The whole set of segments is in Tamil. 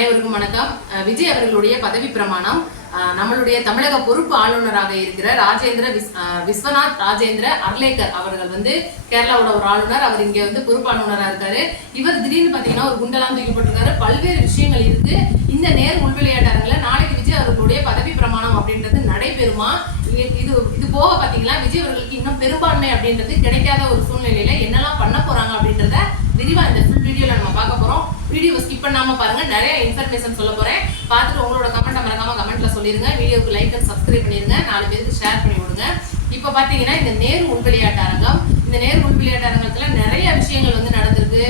அனைவருக்கும் வணக்கம். விஜய் அவர்களுடைய பதவி பிரமாணம் நம்மளுடைய தமிழக பொறுப்பு ஆளுநராக இருக்கிற விஸ்வநாத் ராஜேந்திர அர்லேக்கர் அவர்கள் வந்து கேரளாவோட ஒரு ஆளுநர். அவர் இங்க வந்து பொறுப்பு ஆளுநராக இருக்காரு. இவர் திடீர்னு பாத்தீங்கன்னா ஒரு குண்டெல்லாம் தூக்கப்பட்டிருக்காரு. பல்வேறு விஷயங்கள் இருக்கு. இந்த நேர் உள்விளையாட்டாரங்கள நாளைக்கு விஜய் அவர்களுடைய பதவி பிரமாணம் அப்படின்றது நடைபெறுமா? இது போக பாத்தீங்கன்னா விஜய் அவர்களுக்கு இன்னும் பெரும்பான்மை அப்படின்றது கிடைக்காத ஒரு சூழ்நிலையில என்னெல்லாம் பண்ண போறாங்க அப்படின்றத விரிவா இந்த ஃபுல் வீடியோல நம்ம பார்க்க போறோம். வீடியோவை ஸ்கிப் பண்ணாம பாருங்க. நிறைய இன்ஃபர்மேஷன் சொல்ல போறேன். பார்த்துட்டு உங்களோட கமெண்ட் மறக்காம கமெண்ட்ல சொல்லிருங்க. வீடியோக்கு லைக் அண்ட் சப்ஸ்கிரைப் பண்ணிருங்க. 4 பேருக்கு ஷேர் பண்ணி விடுங்க. இப்ப பாத்தீங்கன்னா இந்த நேரு உள்விளையாட்டு அரங்கம், இந்த நேரு உள்விளையாட்டு அரங்கத்துல நிறைய விஷயங்கள் வந்து நடந்திருக்கு.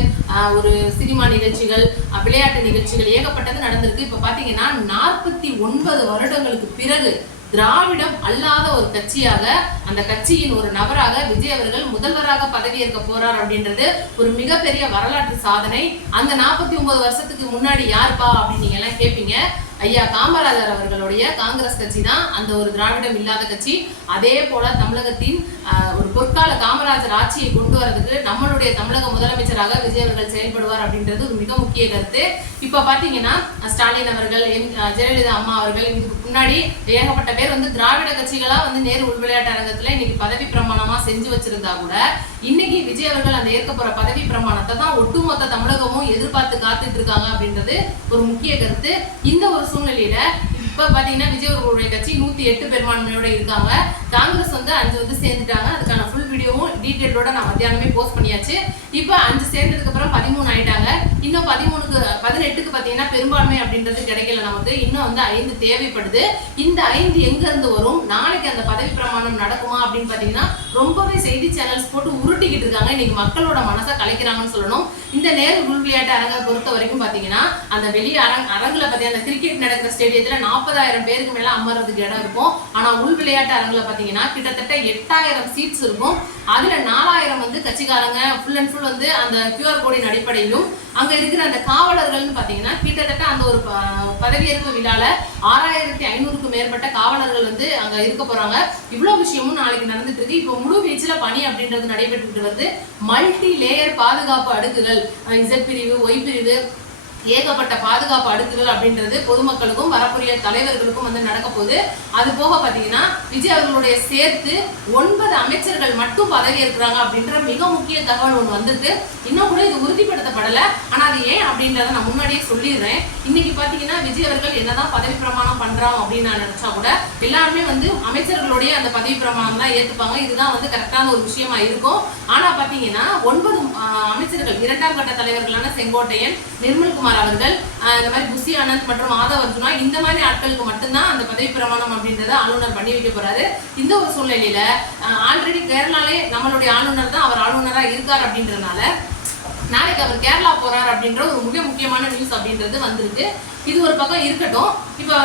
ஒரு சினிமா நிகழ்ச்சிகள், விளையாட்டு நிகழ்ச்சிகள் ஏகப்பட்டது நடந்திருக்கு. இப்ப பாத்தீங்கன்னா 49 வருடங்களுக்கு பிறகு திராவிடம் அல்லாத ஒரு கட்சியாக, அந்த கட்சியின் ஒரு நபராக விஜய் அவர்கள் முதல்வராக பதவியேற்க போறார் அப்படின்றது ஒரு மிகப்பெரிய வரலாற்று சாதனை. அந்த 49 வருஷத்துக்கு முன்னாடி யாருப்பா அப்படின்னு நீங்க எல்லாம் கேட்பீங்க. ஐயா காமராஜர் அவர்களுடைய காங்கிரஸ் கட்சி தான் அந்த ஒரு திராவிடம் இல்லாத கட்சி. அதே போல தமிழகத்தின் ஒரு பொற்கால காமராஜர் ஆட்சியை கொண்டு வரதுக்கு நம்மளுடைய தமிழக முதலமைச்சராக விஜய் அவர்கள் செயல்படுவார் அப்படின்றது ஒரு மிக முக்கிய கருத்து. இப்ப பாத்தீங்கன்னா ஸ்டாலின் அவர்கள், ஜெயலலிதா அம்மா அவர்கள், இதுக்கு முன்னாடி ஏகப்பட்ட பேர் வந்து திராவிட கட்சிகளா வந்து நேரு உள்விளையாட்டு அரங்கத்துல இன்னைக்கு பதவி பிரமாணமா செஞ்சு வச்சிருந்தா கூட இன்னைக்கு விஜய் அவர்கள் அந்த ஏற்க போற பதவி பிரமாணத்தை தான் ஒட்டுமொத்த தமிழகமும் எதிர்பார்த்து காத்துட்டு இருக்காங்க அப்படின்றது ஒரு முக்கிய கருத்து. இந்த ஒரு சூழ்நிலையில இப்ப பாத்தீங்கன்னா விஜய் அவர்களுடைய கட்சி 108 பெரும்பான்மையோட இருக்காங்க. காங்கிரஸ் வந்து 5 வந்து சேர்ந்துட்டாங்க. அதுக்கான ஃபுல் வீடியோவும் டீடைலோட நான் மத்தியானமே போஸ்ட் பண்ணியாச்சு. இப்ப 5 சேர்ந்ததுக்கு அப்புறம் 13 ஆயிட்டாங்க. இன்னும் 18க்கு பாத்தீங்கன்னா பெரும்பான்மை அப்படின்றது கிடைக்கல நமக்கு. இன்னும் வந்து 5 தேவைப்படுது. இந்த 5 எங்க இருந்து வரும்? நாளைக்கு அந்த பதவி பிரமாணம் நடக்குமா அப்படின்னு பாத்தீங்கன்னா ரொம்பவே செய்தி சேனல்ஸ் போட்டு உருட்டிக்கிட்டு இருக்காங்க. இன்னைக்கு மக்களோட மனசை கலைக்கிறாங்கன்னு சொல்லணும். இந்த நேரு உள்விளையாட்டு அரங்கை பொறுத்த வரைக்கும் பாத்தீங்கன்னா அந்த வெளியே அரங்குல பாத்தீங்கன்னா அந்த கிரிக்கெட் நடக்கிற ஸ்டேடியத்துல 40,000 பேருக்கு மேல அமர்றதுக்கு இடம் இருக்கும். ஆனா உள் விளையாட்டு அரங்குல பாத்தீங்கன்னா கிட்டத்தட்ட 8,000 சீட்ஸ் இருக்கும். அதுல 4,000 வந்து கட்சிக்காரங்க ஃபுல் அண்ட் ஃபுல் வந்து அந்த QR கோடின் அடிப்படையிலும் அங்க இருக்கிற அந்த காவலர்கள்னு பாத்தீங்கன்னா கிட்டத்தட்ட அந்த ஒரு பதவியேற்பு விழால 6,500க்கும் மேற்பட்ட காவலர்கள் வந்து அங்க இருக்க போறாங்க. இவ்வளவு விஷயமும் நாளைக்கு நடந்துட்டு இருக்கு. இப்போ முழு வீச்சுல பணி அப்படின்றது நடைபெற்று வந்து மல்டி லேயர் பாதுகாப்பு அடுக்குகள், Z பிரிவு, Y பிரிவு, ஏகப்பட்ட பாதுகாப்பு அடுக்குகள் அப்படின்றது பொதுமக்களுக்கும் வரக்கூடிய தலைவர்களுக்கும் வந்து நடக்க போகுது. அது போக பாத்தீங்கன்னா விஜய் அவர்களுடைய சேர்த்து 9 அமைச்சர்கள் மட்டும் பதவி ஏற்கிறாங்க அப்படின்ற மிக முக்கிய தகவல் ஒன்று வந்திருக்கு. இன்னும் கூட இது உறுதிப்படுத்தப்படல. ஆனா அது ஏன் அப்படின்றத நான் முன்னாடியே சொல்லிடுறேன். இன்னைக்கு பாத்தீங்கன்னா விஜய் அவர்கள் என்னதான் பதவி பிரமாணம் பண்றோம் அப்படின்னு நான் நினைச்சா கூட எல்லாருமே வந்து அமைச்சர்களுடைய அந்த பதவி பிரமாணம் தான் ஏத்துப்பாங்க. இதுதான் வந்து கரெக்டான ஒரு விஷயமா இருக்கும். ஆனா பாத்தீங்கன்னா 9 அமைச்சர்கள், 2ஆம் கட்ட தலைவர்களான செங்கோட்டையன், நிர்மல்குமார் அவர்கள், இந்த மாதிரி புசி ஆனந்த் மற்றும் ஆதவ் அர்ஜுனா, இந்த மாதிரி ஆட்களுக்கு மட்டும்தான் அந்த பதவி பிரமாணம் அப்படின்றத ஆளுநர் பண்ணி வைக்க போறாரு. இந்த ஒரு சூழ்நிலையில ஆல்ரெடி கேரளாலே நம்மளுடைய ஆளுநர் தான் அவர் ஆளுநரா இருக்கார் அப்படின்றதுனால நாளைக்கு அவர் கேரளா போறார் அப்படின்ற ஒரு மிக முக்கியமான நியூஸ் அப்படின்றது வந்திருக்கு. இது ஒரு பக்கம் இருக்கட்டும். இப்ப